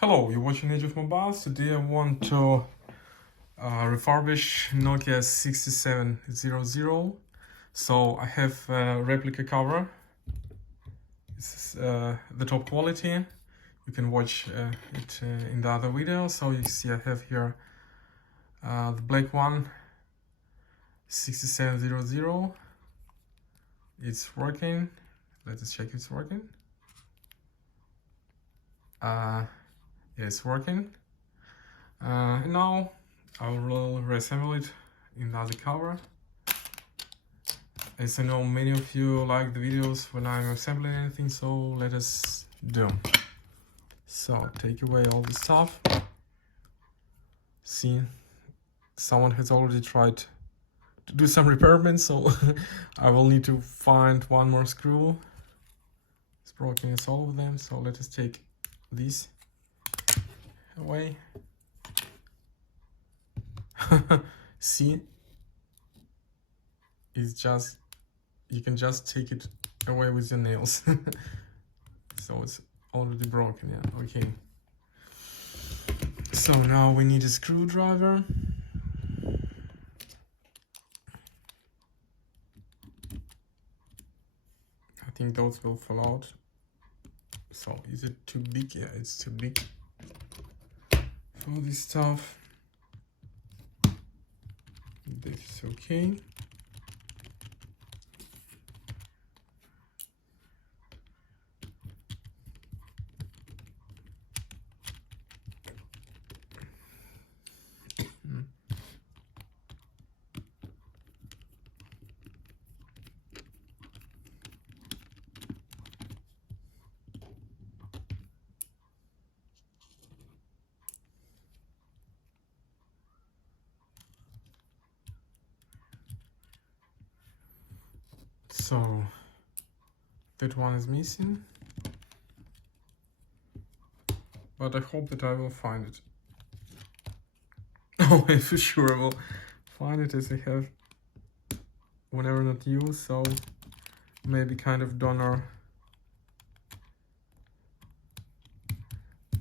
Hello, you're watching Age of Mobiles. Today I want to refurbish Nokia 6700. So I have a replica cover. This is the top quality. You can watch it in the other video. So you see I have here the black one, 6700. It's working. Let us check if it's working. Yeah, it's working. Now I will reassemble it in the other cover. As I know many of you like the videos when I'm assembling anything, so let us do. So take away all the stuff. See, someone has already tried to do some repairment, so I will need to find one more screw. It's broken as all of them, so let us take these away. See, it's just, you can just take it away with your nails. So it's already broken. Yeah, okay. So now we need a screwdriver. I think those will fall out. So is it too big? Yeah, it's too big for this stuff. This is okay. So that one is missing, but I hope that I will find it. Oh, I for sure will find it, as I have whenever not used, so maybe kind of donor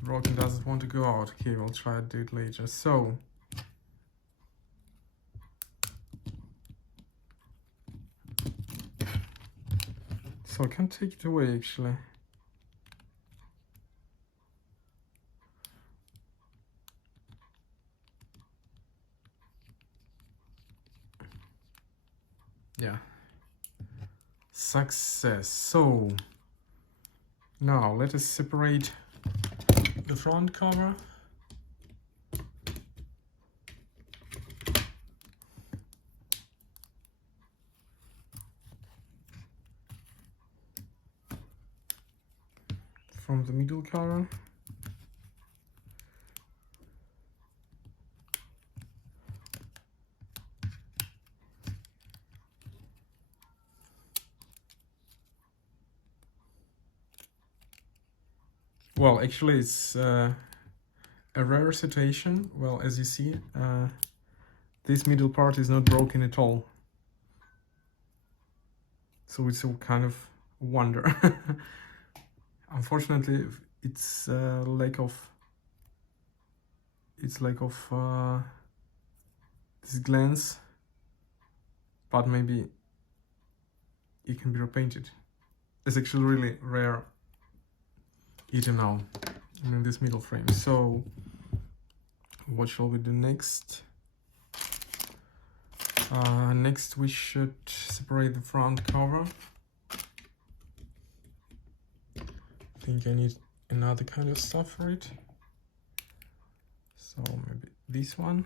broken doesn't want to go out. Okay, we'll try to do it later. So I can't take it away actually. Yeah, success. So now let us separate the front cover. From the middle cover. Well, actually it's a rare situation. Well, as you see, this middle part is not broken at all. So it's a kind of wonder. Unfortunately, it's lack of this glance, but maybe it can be repainted. It's actually really rare item now in this middle frame. So what shall we do next? Next we should separate the front cover. I think I need another kind of stuff for it. So maybe this one.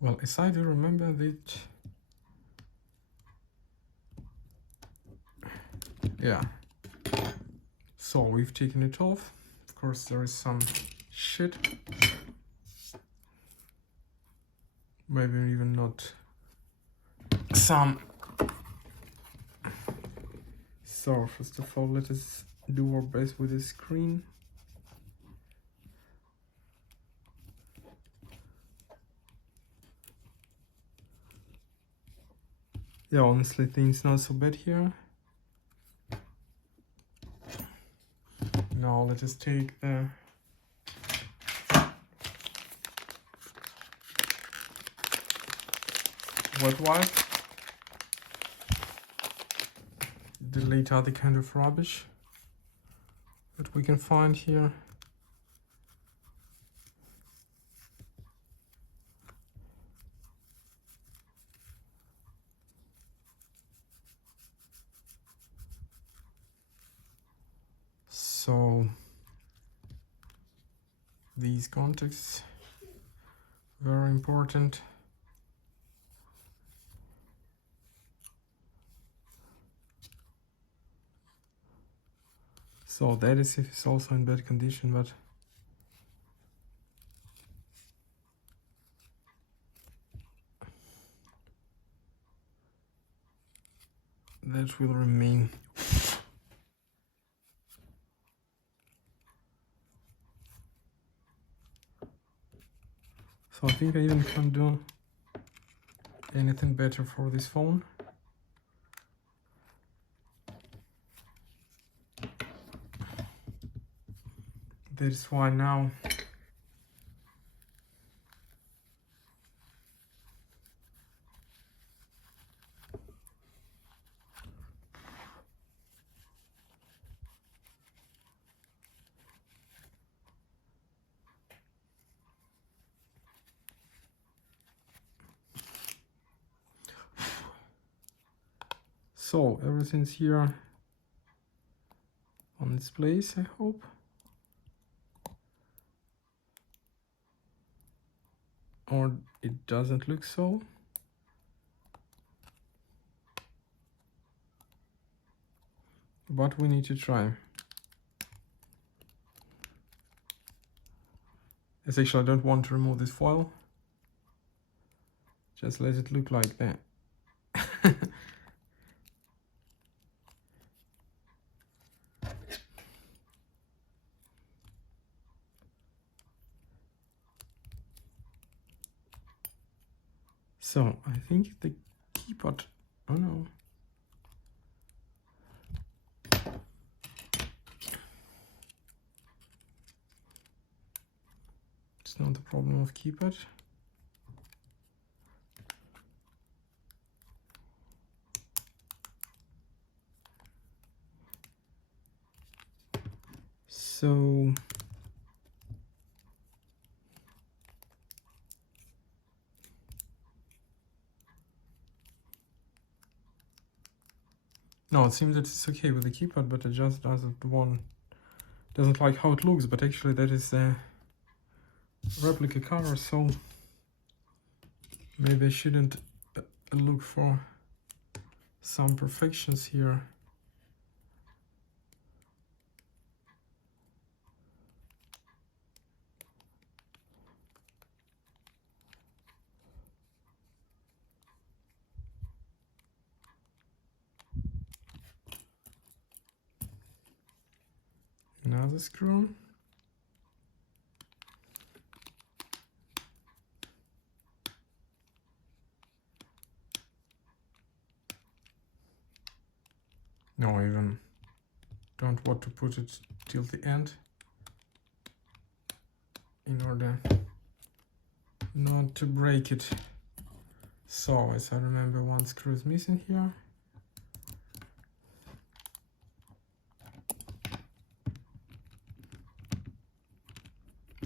Well, as I do remember that, yeah. So we've taken it off. Of course, there is some shit. Maybe even not some. So first of all, let us do our best with the screen. Yeah, honestly, things not so bad here. Now let us take the wet wipe, delete other kind of rubbish that we can find here. So these contacts, very important. So that is also in bad condition, but that will remain. So I think I even can't do anything better for this phone. That is why now so everything's here on its place, I hope. Or it doesn't look so. But we need to try. Yes, actually I don't want to remove this foil. Just let it look like that. So I think the keypad, oh no. It's not the problem of keypad. So no, it seems that it's okay with the keypad, but it just doesn't like how it looks. But actually that is a replica cover, so maybe I shouldn't look for some perfections here. Another screw. No, I even don't want to put it till the end in order not to break it. So as I remember, one screw is missing here.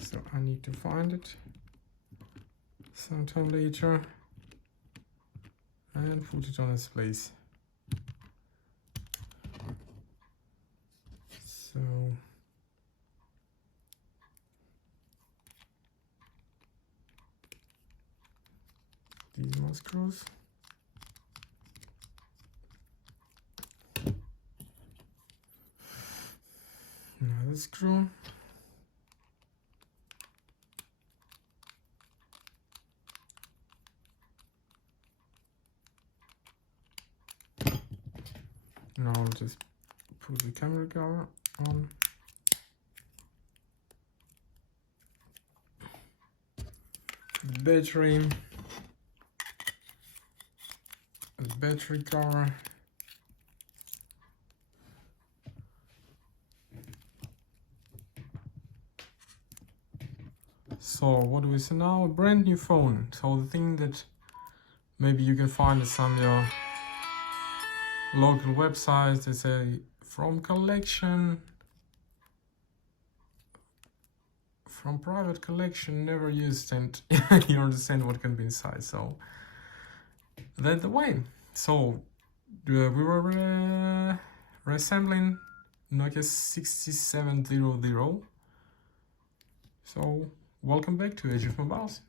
So I need to find it sometime later and put it on its place. So these more screws. Another screw. Now I'll just put the camera cover on. The battery. battery cover. So what do we see now? A brand new phone. So the thing that maybe you can find at some of your local websites, they say from collection, from private collection, never used, and you understand what can be inside. So that's the way. So we were reassembling Nokia 6700. So welcome back to Age of Mobiles.